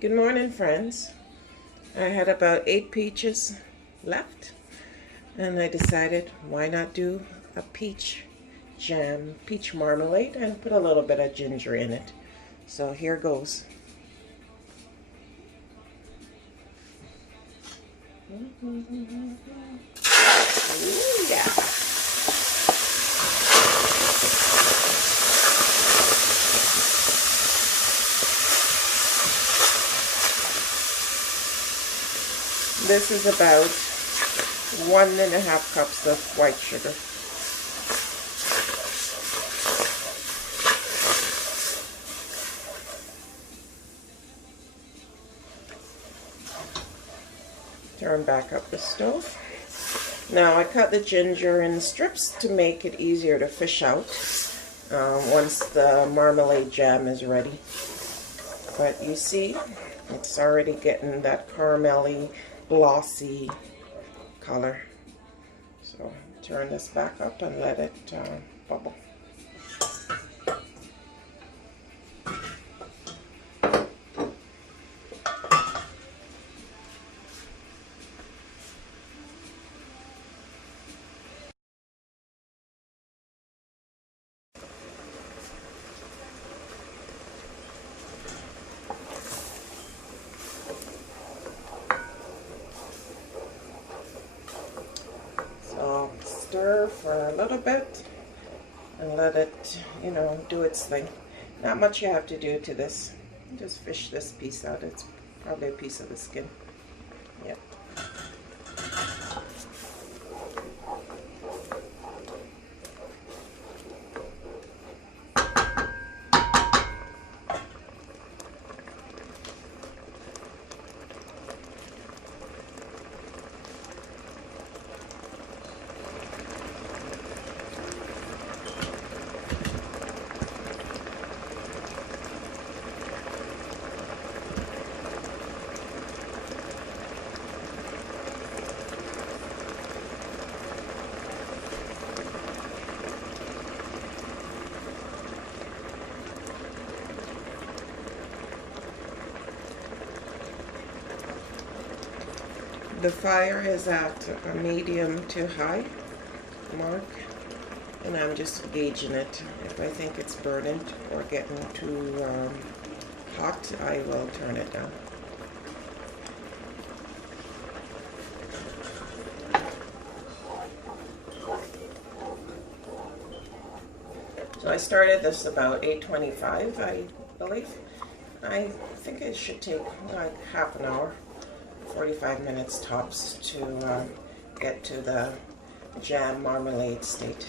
Good morning, friends. I had about 8 peaches left, and I decided why not do a peach jam, peach marmalade, and put a little bit of ginger in it. So here goes. Ooh, yeah. This is about 1.5 cups of white sugar. Turn back up the stove. Now I cut the ginger in strips to make it easier to fish out once the marmalade jam is ready. But you see, it's already getting that caramelly, glossy color. So turn this back up and let it bubble. So stir for a little bit and let it, do its thing. Not much you have to do to this. Just fish this piece out. It's probably a piece of the skin. Yep. The fire is at a medium to high mark, and I'm just gauging it. If I think it's burning or getting too hot, I will turn it down. So I started this about 8:25, I believe. I think it should take like half an hour. 45 minutes tops to get to the jam marmalade state.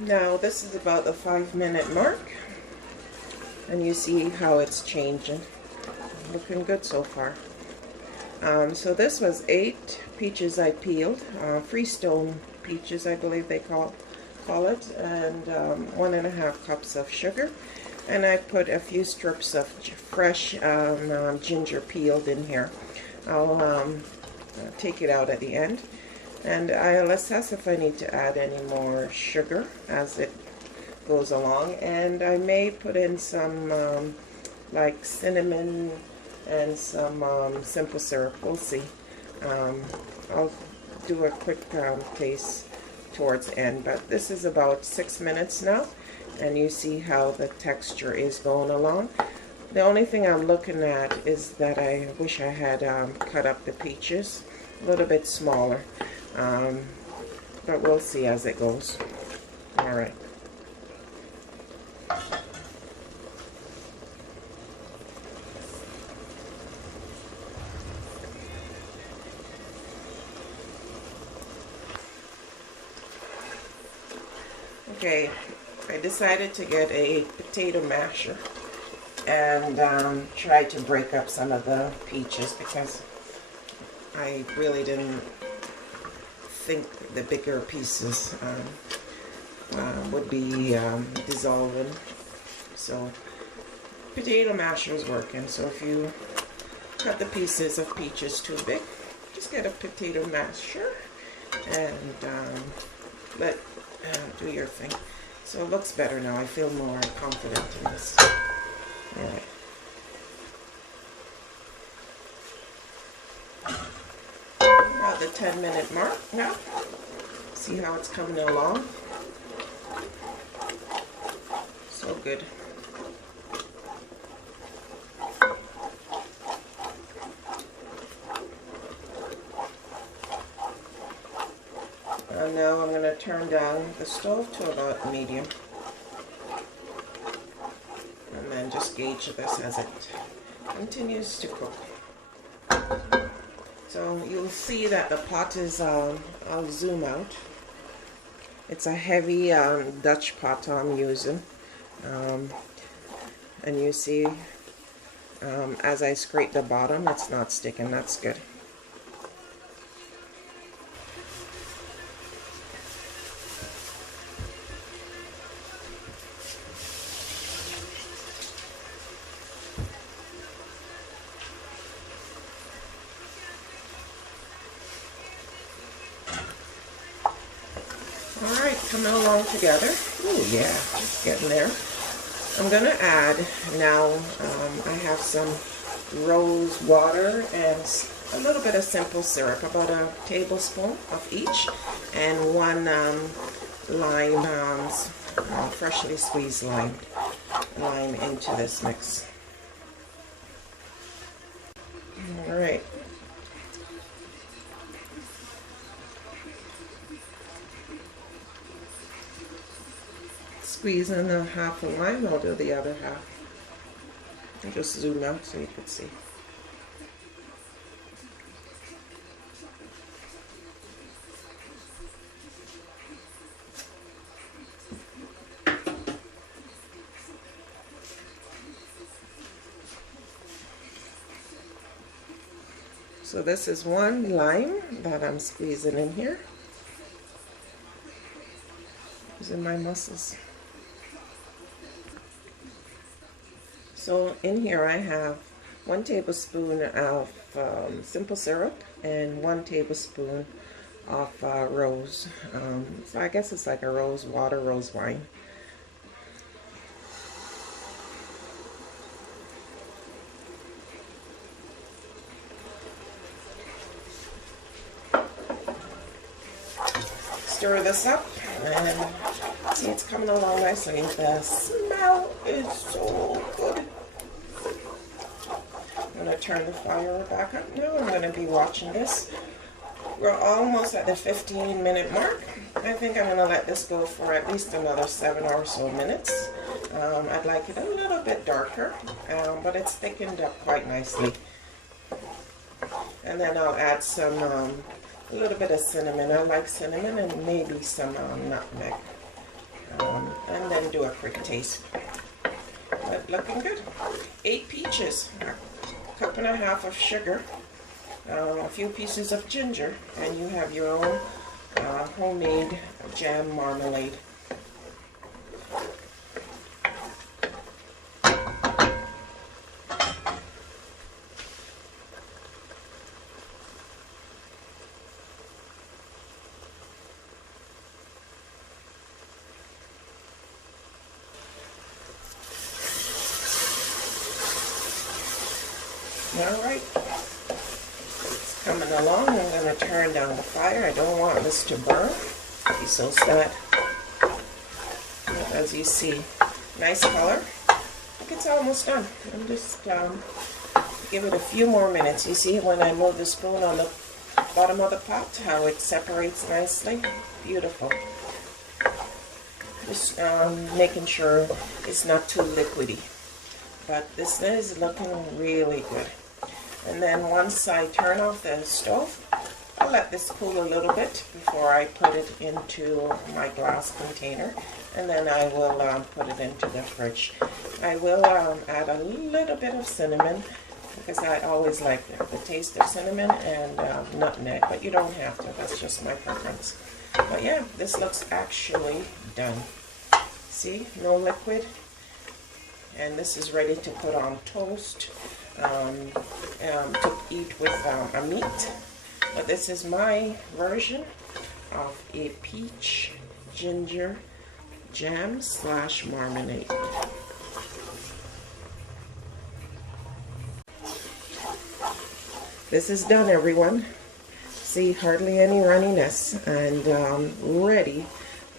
Now this is about the 5-minute mark. And you see how it's changing. Looking good so far. So this was 8 peaches I peeled, freestone peaches I believe they call it, and 1.5 cups of sugar. And I put a few strips of fresh ginger peeled in here. I'll take it out at the end. And I'll assess if I need to add any more sugar as it goes along, and I may put in some like cinnamon and some simple syrup. We'll see. I'll do a quick taste towards the end, but this is about 6 minutes now, and you see how the texture is going along. The only thing I'm looking at is that I wish I had cut up the peaches a little bit smaller, but we'll see as it goes. All right. Okay, I decided to get a potato masher and try to break up some of the peaches because I really didn't think the bigger pieces would be dissolving. So potato masher is working. So if you cut the pieces of peaches too big, just get a potato masher and do your thing. So it looks better now. I feel more confident in this. All right. About the 10-minute mark now. See how it's coming along? So good. And now I'm going to turn down the stove to about medium. And then just gauge this as it continues to cook. So you'll see that the pot is, I'll zoom out. It's a heavy Dutch pot I'm using. And you see, as I scrape the bottom, it's not sticking. That's good. Alright, coming along together. Oh yeah, just getting there. I'm going to add now, I have some rose water and a little bit of simple syrup, about a tablespoon of each, and one lime, freshly squeezed lime into this mix. Alright. Squeeze in a half a lime, I'll do the other half. I'll just zoom out so you can see. So this is one lime that I'm squeezing in here. Using my muscles. So in here I have 1 tablespoon of simple syrup and 1 tablespoon of rose. So I guess it's like a rose water, rose wine. Stir this up and see, it's coming along nicely. The smell is so good. I'm going to turn the fire back up now. I'm going to be watching this. We're almost at the 15-minute mark. I think I'm going to let this go for at least another 7 or so minutes. I'd like it a little bit darker, but it's thickened up quite nicely. And then I'll add some a little bit of cinnamon. I like cinnamon, and maybe some nutmeg. And then do a quick taste. But looking good. 8 peaches, a cup and a half of sugar, a few pieces of ginger, and you have your own homemade jam marmalade. Alright, it's coming along. I'm going to turn down the fire. I don't want this to burn. So that, as you see, nice color. I think it's almost done. I'm just give it a few more minutes. You see when I move the spoon on the bottom of the pot, how it separates nicely? Beautiful. Just making sure it's not too liquidy. But this is looking really good. And then once I turn off the stove, I'll let this cool a little bit before I put it into my glass container, and then I will put it into the fridge. I will add a little bit of cinnamon, because I always like the taste of cinnamon and nutmeg, but you don't have to. That's just my preference. But yeah, this looks actually done. See, no liquid. and this is ready to put on toast to eat with a meat. But this is my version of a peach ginger jam / marmalade. This is done, everyone. See, hardly any runniness, and ready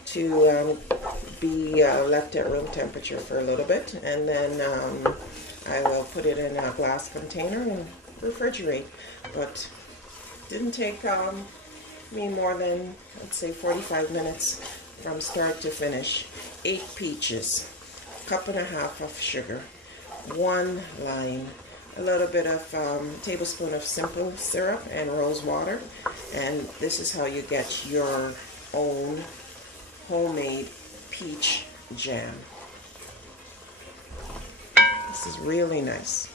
to be left at room temperature for a little bit, and then I will put it in a glass container and refrigerate. But didn't take me more than, I'd say, 45 minutes from start to finish. 8 peaches, 1.5 cups of sugar, 1 lime, a little bit of tablespoon of simple syrup and rose water, and this is how you get your own homemade peach jam. This is really nice.